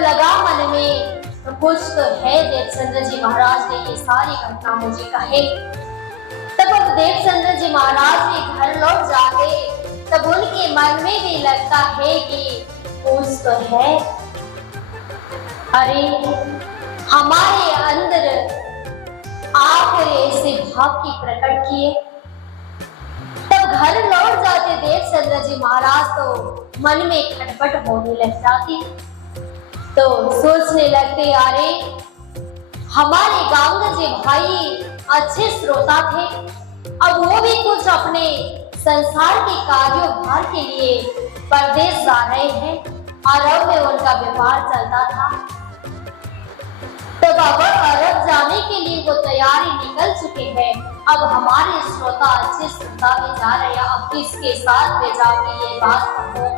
लगा मन में तो कुछ तो है, देवचंद्र जी महाराज ने ये सारी घटना मुझे कहे। तब अब देवचंद्र जी महाराज भी घर लौट जाते, तब उनके मन में भी लगता है कि कुछ तो है। अरे हमारे अंदर आकर ऐसे भाव की प्रकट किए। तब घर लौट जाते देवचंद्र जी महाराज तो मन में खटपट होने लग जाती। तो सोचने लगते, अरे हमारे गांव जी भाई अच्छे श्रोता थे, अब वो भी कुछ अपने संसार के कार्योभार के लिए परदेश जा रहे हैं। अरब में उनका व्यापार चलता था। तब अब अरब जाने के लिए वो तैयारी निकल चुके हैं। अब हमारे श्रोता अच्छे श्रोता भी जा रहे हैं, अब किसके साथ में जाके ये बात कहूं।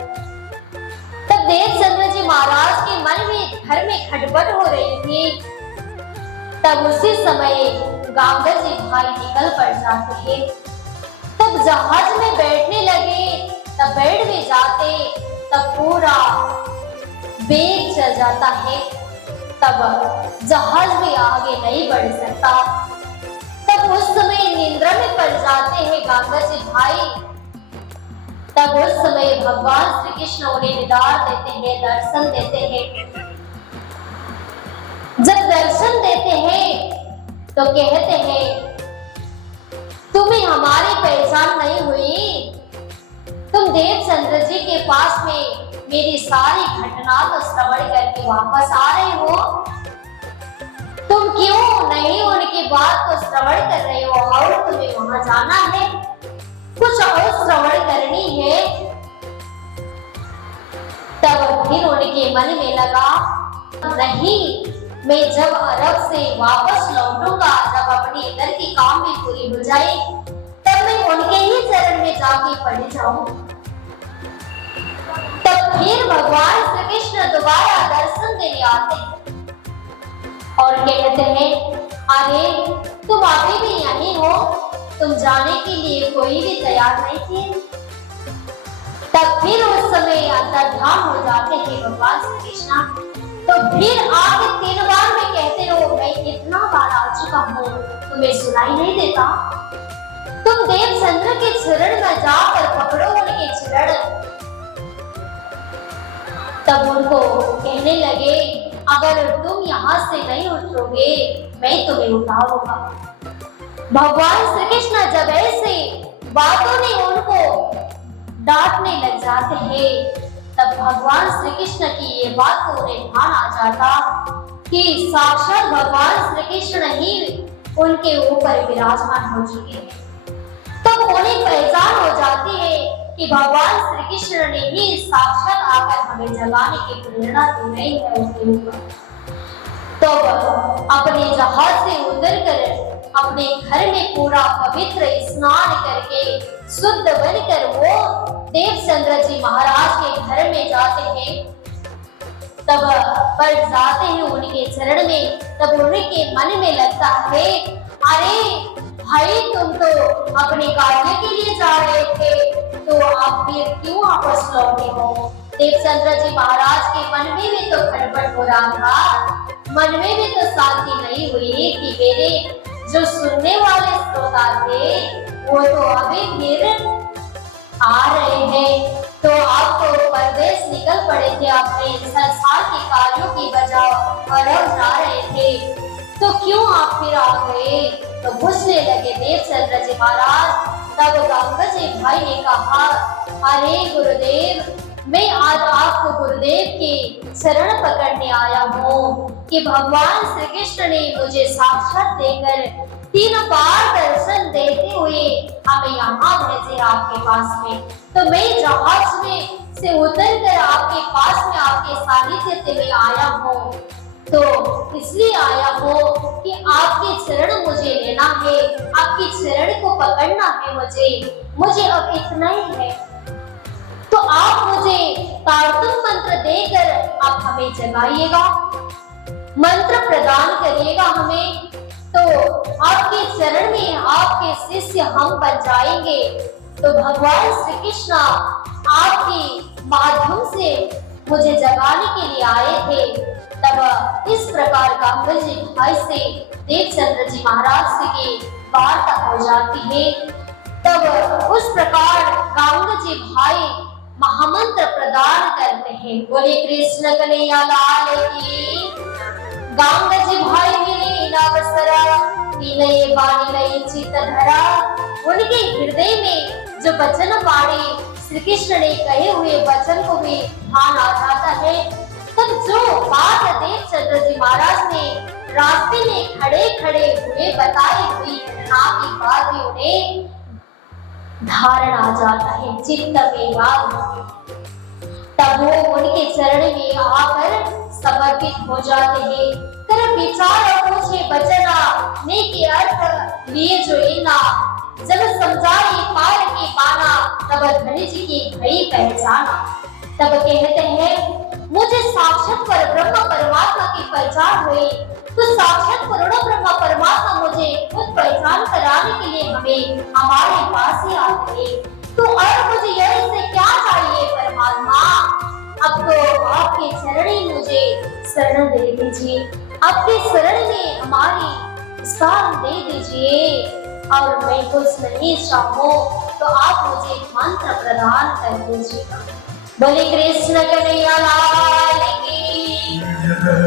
तब देवचंद्र जी महाराज के मन में घर में खटपट हो रही थी। तब उसी समय गांगर जी भाई निकल पड़ जाते हैं। तब जहाज में बैठने लगे, तब बैठ में जाते, तब पूरा बेग चल जाता है। तब जहाज भी आगे नहीं बढ़ सकता। तब उस समय निंद्रा में पड़ जाते हैं गांगर जी भाई। तब उस समय भगवान श्री कृष्ण उन्हें निदान देते हैं, दर्शन देते हैं। जब दर्शन देते हैं तो कहते हैं, तुम्हें हमारी पहचान नहीं हुई? तुम देवचंद्र जी के पास में मेरी सारी घटना को श्रवण करके वापस आ रहे हो। तुम क्यों नहीं उनकी बात को श्रवण कर रहे हो और तुम्हें वहां जाना है, कुछ और श्रवण करनी है। तब फिर उनके मन में लगा, नहीं, मैं जब अरब से वापस लौटूंगा, जब अपने इधर की काम भी पूरी हो जाए, तब मैं उनके ही चरण में जाके पड़ जाऊं। तब फिर भगवान श्री कृष्ण दोबारा दर्शन देने आते हैं और कहते हैं, अरे तुम अभी भी यहीं हो, तुम जाने के लिए कोई भी तैयार नहीं थे। तब फिर उस समय अंतर्धान हो जाते हैं भगवान श्री कृष्ण। तो फिर आगे 3 बार में कहते हो, मैं कितना बार आ चुका हूँ, तुम्हें सुनाई नहीं देता? तुम देवचंद्र के चरण में जाकर पकड़ो उनके चरण। तब उनको कहने लगे, अगर तुम यहाँ से नहीं उठोगे, मैं तुम्हें उठाऊंगा। भगवान श्री कृष्ण जब ऐसे बातों में उनको डांटने लग जाते हैं, तब भगवान श्री कृष्ण की ये बात को उन्हें ध्यान आ जाता कि साक्षात भगवान श्री कृष्ण ही उनके ऊपर विराजमान हो चुके हैं। तब उन्हें पहचान हो जाती है कि भगवान श्री कृष्ण ने ही साक्षात आकर हमें जगाने की प्रेरणा दी है उनके ऊपर। तो अपने जहाज से उतरकर अपने घर में पूरा पवित्र स्नान करके शुद्ध बनकर वो देवचंद्र जी महाराज के घर में जाते हैं। तब पर जाते हैं उनके चरण में। तब उनके मन में लगता है, अरे भाई, तुम तो अपने कार्य के लिए जा रहे थे, तो आप फिर क्यों वापस लौटे हो? देवचंद्र जी महाराज के मन में भी तो खटपट हो रहा था, मन में भी तो शांति नहीं हुई कि मेरे जो सुनने वाले श्रोता थे वो तो अभी फिर आ रहे हैं। तो आप तो परदेश निकल पड़े थे, अपने संसार के कार्यों की वजह अरब जा रहे थे, तो क्यों आप फिर आ गए? तो पूछने लगे देवचंद्र जी महाराज। तब गांगर जी भाई ने कहा, अरे गुरुदेव, मैं आज आपको गुरुदेव के शरण पकड़ने आया हूँ कि भगवान श्री कृष्ण ने मुझे साक्षात देकर 3 बार दर्शन देते हुए हमें यहाँ भेजे आपके पास में। तो मैं जहाज में से उतरकर आपके पास में आपके सानिध्य में आया हूँ। तो इसलिए आया हूँ कि आपके चरण मुझे लेना है, आपके चरण को पकड़ना है मुझे अब इतना ही है। तो आप मुझे तारतुम मंत्र देकर आप हमें जगाइएगा, मंत्र प्रदान करिएगा हमें, तो आपके चरण में आपके शिष्य हम बन जाएंगे। तो भगवान श्री कृष्ण आपके माध्यम से मुझे जगाने के लिए आए थे। इस प्रकार गांगल जी भाई से देवचंद्र जी महाराज से की वार्ता हो जाती है। तब उस प्रकार गांगल जी भाई महामंत्र प्रदान करते हैं। बोले कृष्ण कन्हैया लाल की। गांगल जी भाई मिले अवसरा विनय वाणी लय चित धरा। उनके हृदय में जो वचन पाड़े श्री कृष्ण ने कहे हुए वचन को भी ध्यान आ जाता है। तब जो बात देवचंद्र जी महाराज ने रास्ते में खड़े खड़े हुए बताई हुई घटना की बात भी उन्हें धारण आ जाता है, चित्त में याद। तब वो उनके चरण में आकर समर्पित हो जाते हैं। कर विचार और पूछे बचना ने के अर्थ लिए जो इना जब समझाए पार के पाना तब धनी जी की भई पहचाना। तब कहते हैं मुझे साक्षात पर ब्रह्म परमात्मा की पहचान हुई, तो साक्षात पूर्ण ब्रह्म परमात्मा मुझे खुद पहचान कराने के लिए हमें हमारे पास ही आते हैं। तो और मुझे यह इससे क्या चाहिए परमात्मा? अब तो आपके चरण ही मुझे शरण दे दीजिए, आपके शरण में हमारी स्थान दे दीजिए। और मैं कुछ नहीं चाहूं तो आप मुझे मंत्र प्रदान कर दीजिएगा। बोले कृष्ण कन्हैया लाल की।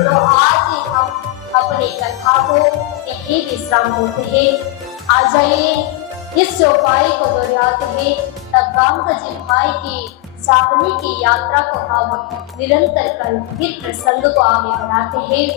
तो आज ही हम अपनी कथा को यही विश्राम होते हैं। आ जाइए इस चौपाई को दोहराते हैं। तब गांगल जी भाई की जागने की यात्रा को हम निरंतर कर फिर प्रसंग को आगे बढ़ाते हैं।